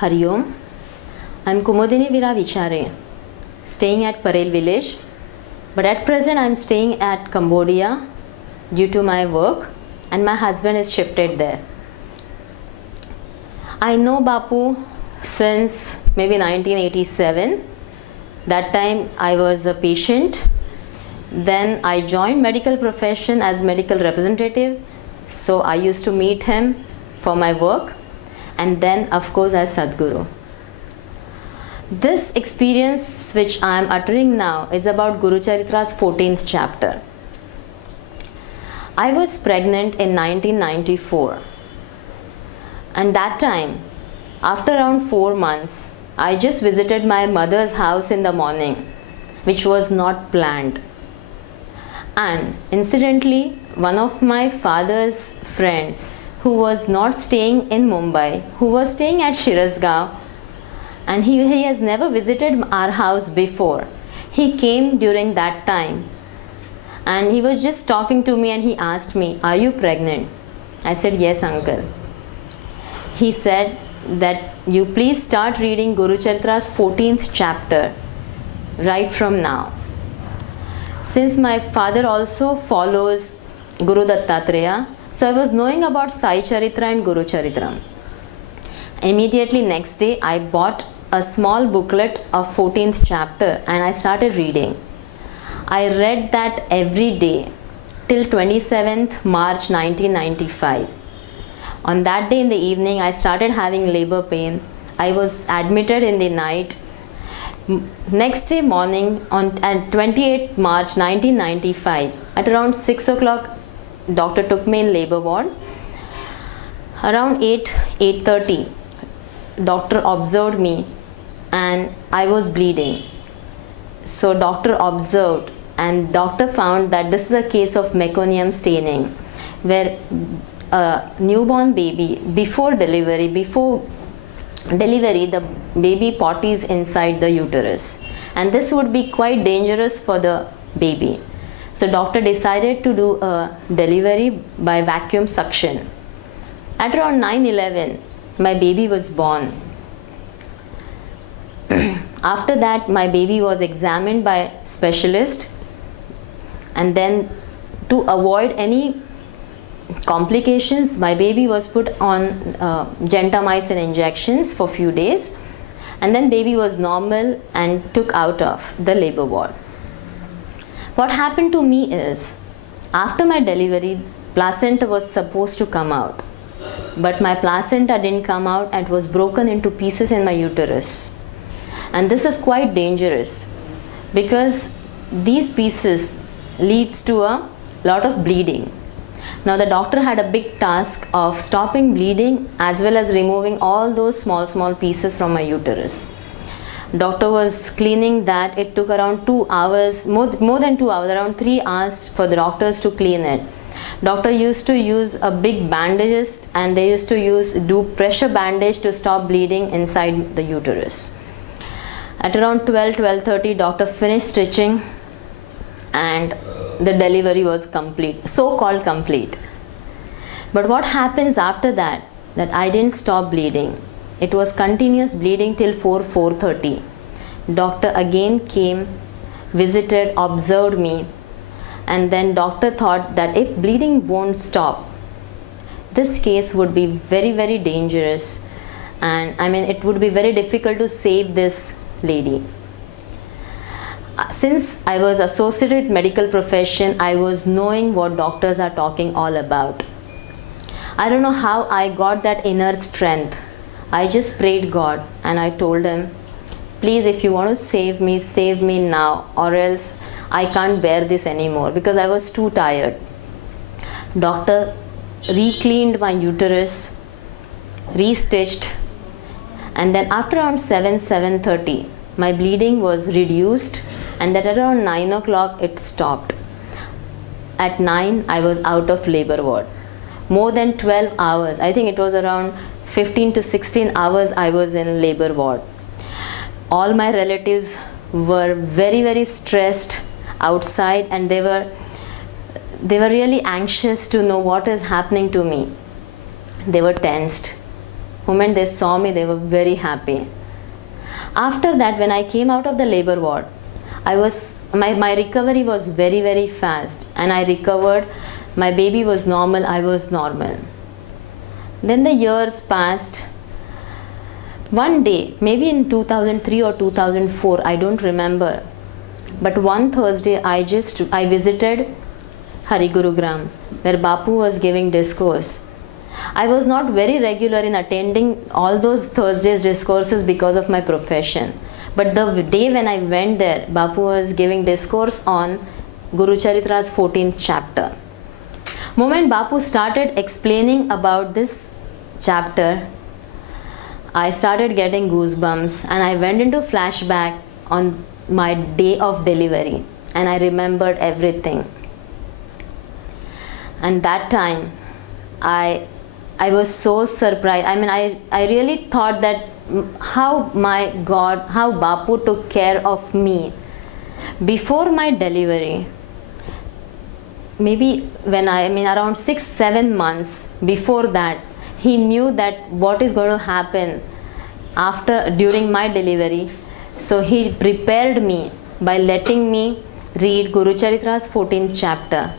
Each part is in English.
Hari Om. I'm Kumudini Vichare, staying at Parel village, but at present I'm staying at Cambodia due to my work, and my husband is shifted there. I know Bapu since maybe 1987. That time I was a patient. Then I joined medical profession as medical representative, so I used to meet him for my work, and then of course as Sadguru. This experience which I am uttering now is about Guru Charitra's 14th chapter. I was pregnant in 1994, and that time, after around 4 months, I just visited my mother's house in the morning, which was not planned. And incidentally, one of my father's friend who was not staying in Mumbai, who was staying at Shirasgaon, and he has never visited our house before. He came during that time, and he was just talking to me, and he asked me, "Are you pregnant?" I said, "Yes, uncle." He said that you please start reading Guru Charitra's 14th chapter right from now. Since my father also follows Guru Dattatreya, so I was knowing about Sai Charitra and Guru Charitra. Immediately next day, I bought a small booklet of 14th chapter and I started reading. I read that every day till 27th March 1995. On that day in the evening, I started having labor pain. I was admitted in the night. Next day morning, on 28th March 1995, at around 6 o'clock, doctor took me in labor ward. Around 8:30, doctor observed me and I was bleeding. So doctor observed, and doctor found that this is a case of meconium staining, where a newborn baby, before delivery, the baby potties inside the uterus, and this would be quite dangerous for the baby. So doctor decided to do a delivery by vacuum suction. At around 9:11, my baby was born. After that, my baby was examined by specialist, and then to avoid any complications, my baby was put on gentamicin injections for few days, and then baby was normal and took out of the labor ward. What happened to me is, after my delivery, placenta was supposed to come out, but my placenta didn't come out and was broken into pieces in my uterus. And this is quite dangerous because these pieces leads to a lot of bleeding. Now the doctor had a big task of stopping bleeding as well as removing all those small pieces from my uterus. Doctor was cleaning that. It took around 2 hours, more than 2 hours, around 3 hours for the doctors to clean it. Doctor used to use a big bandages, and they used to do pressure bandage to stop bleeding inside the uterus. At around 12:30, doctor finished stitching and the delivery was complete, so-called complete. But what happens after that, that I didn't stop bleeding. It was continuous bleeding till 4:30. Doctor again came, visited, observed me, and then doctor thought that if bleeding won't stop, this case would be very dangerous, and I mean it would be very difficult to save this lady. Since I was associated with medical profession, I was knowing what doctors are talking all about. I don't know how I got that inner strength. I just prayed God and I told him, please, if you want to save me now, or else I can't bear this anymore, because I was too tired. Doctor re-cleaned my uterus, re-stitched, and then after around 7:30, my bleeding was reduced, and at around 9 o'clock it stopped. At 9, I was out of labor ward. More than 12 hours, I think it was around 15 to 16 hours I was in labor ward. All my relatives were very stressed outside, and they were really anxious to know what is happening to me. They were tensed. Moment they saw me, they were very happy. After that, when I came out of the labor ward, my recovery was very, very fast, and I recovered. My baby was normal, I was normal. Then the years passed. One day, maybe in 2003 or 2004, I don't remember, but one Thursday I visited Hari Gurugram, where Bapu was giving discourse. I was not very regular in attending all those Thursdays discourses because of my profession. But the day when I went there, Bapu was giving discourse on Guru Charitra's 14th chapter. Moment Bapu started explaining about this chapter, I started getting goosebumps, and I went into flashback on my day of delivery, and I remembered everything. And that time, I was so surprised. I mean, I really thought that how my God, how Bapu took care of me before my delivery. Maybe around 6-7 months before that, he knew that what is going to happen during my delivery. So he prepared me by letting me read Guru Charitra's 14th chapter,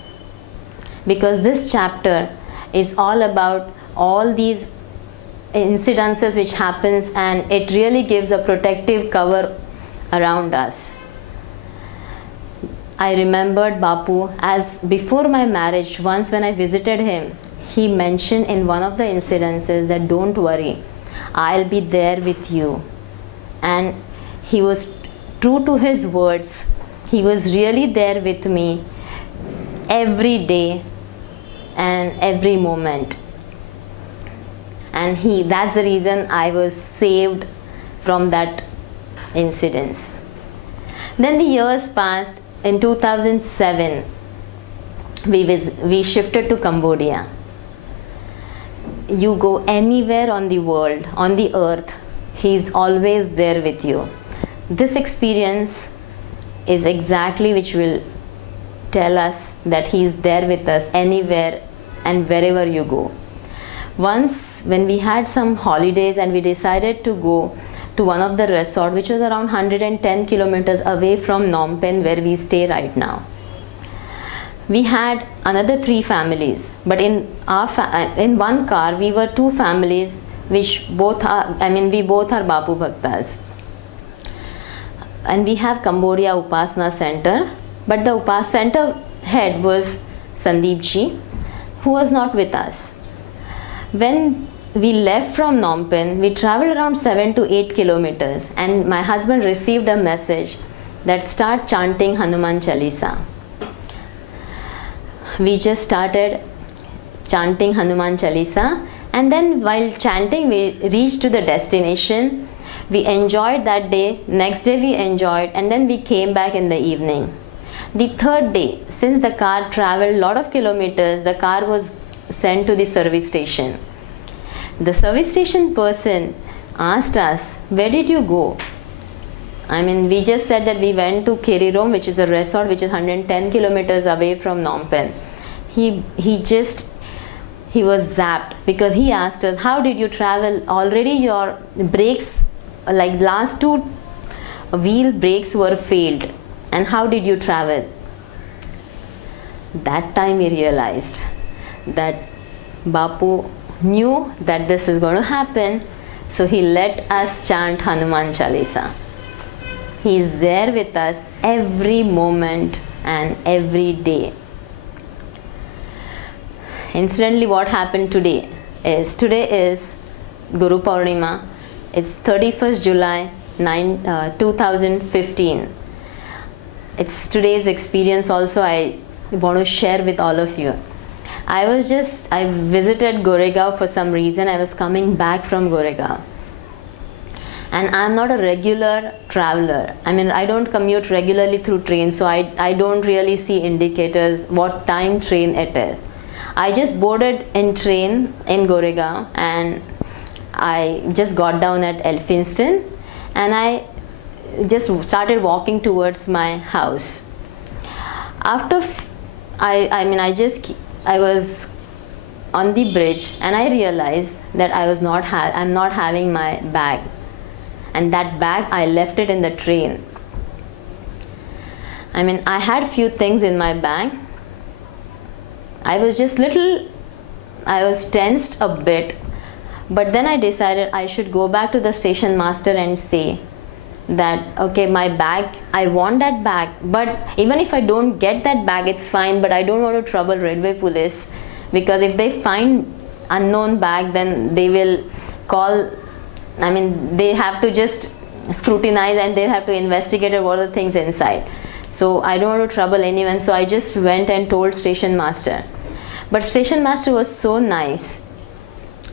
because this chapter is all about all these incidences which happens, and it really gives a protective cover around us. I remembered Bapu as before my marriage, once when I visited him, he mentioned in one of the incidences that don't worry, I'll be there with you. And he was true to his words. He was really there with me every day and every moment. And that's the reason I was saved from that incident. Then the years passed. In 2007, we shifted to Cambodia. You go anywhere on the world, on the earth, he's always there with you. This experience is exactly which will tell us that he's there with us anywhere and wherever you go. Once when we had some holidays and we decided to go to one of the resorts which was around 110 kilometers away from Phnom Penh, where we stay right now. We had another 3 families, but in one car we were 2 families which we both are Bapu Bhaktas. And we have Cambodia Upasana Center, but the Upasana Center head was Sandeep Ji, who was not with us. When we left from Phnom Penh, we traveled around 7 to 8 kilometers, and my husband received a message that start chanting Hanuman Chalisa. We just started chanting Hanuman Chalisa, and then while chanting we reached to the destination. We enjoyed that day, next day we enjoyed, and then we came back in the evening. The third day, since the car traveled a lot of kilometers, the car was sent to the service station. The service station person asked us, where did you go? We just said that we went to Kirirom, which is a resort which is 110 kilometers away from Phnom Penh. He was zapped, because he asked us, how did you travel? Already your brakes, like last 2 wheel brakes were failed, and how did you travel? That time we realized that Bapu knew that this is going to happen, so he let us chant Hanuman Chalisa. He is there with us every moment and every day. Incidentally, what happened today is Guru Purnima. It's 31st July 2015. It's today's experience also I want to share with all of you. I visited Goregaon for some reason. I was coming back from Goregaon. And I'm not a regular traveler. I don't commute regularly through train, so I don't really see indicators what time train it is. I just boarded in train in Goregaon, and I just got down at Elphinstone, and I just started walking towards my house. After I was on the bridge and I realized that I'm not having my bag, and that bag I left it in the train. I mean, I had few things in my bag. I was tensed a bit, but then I decided I should go back to the station master and say that, okay, my bag, I want that bag, but even if I don't get that bag, it's fine, but I don't want to trouble railway police, because if they find unknown bag, then they will call, I mean, they have to just scrutinize and they have to investigate what are the things inside. So I don't want to trouble anyone, so I just went and told station master. But station master was so nice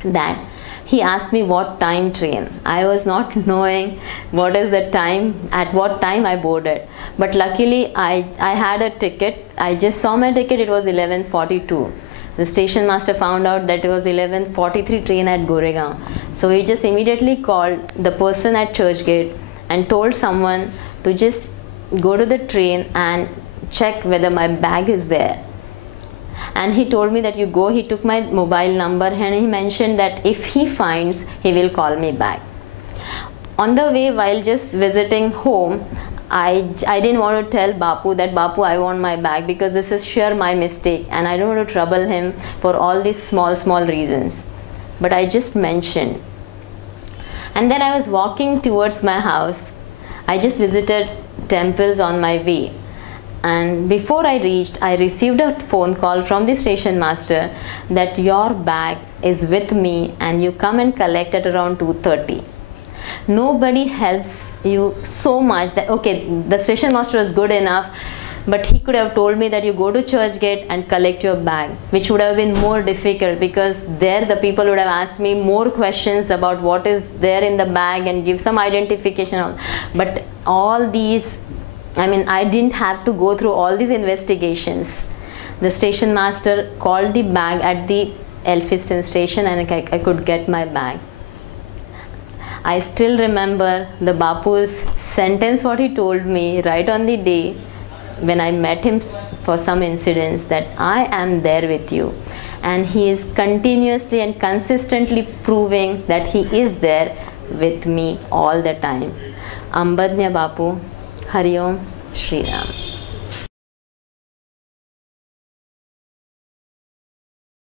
that he asked me what time train. I was not knowing what is the time, at what time I boarded. But luckily I had a ticket. I just saw my ticket, it was 11:42. The station master found out that it was 11:43 train at Goregaon. So he just immediately called the person at Churchgate and told someone to just go to the train and check whether my bag is there. And he told me that you go, he took my mobile number and he mentioned that if he finds, he will call me back. On the way, while just visiting home, I didn't want to tell Bapu that, Bapu, I want my bag, because this is sure my mistake and I don't want to trouble him for all these small reasons. But I just mentioned. And then I was walking towards my house. I just visited temples on my way. And before I reached, I received a phone call from the station master that your bag is with me and you come and collect at around 2:30. Nobody helps you so much that, okay, the station master was good enough, but he could have told me that you go to Churchgate and collect your bag, which would have been more difficult, because there the people would have asked me more questions about what is there in the bag and give some identification. But all these, I mean, I didn't have to go through all these investigations. The station master called the bag at the Elphiston station and I could get my bag. I still remember the Bapu's sentence, what he told me right on the day when I met him for some incidents, that I am there with you. And he is continuously and consistently proving that he is there with me all the time. Ambadnya Bapu, Hari Om, Shri Ram.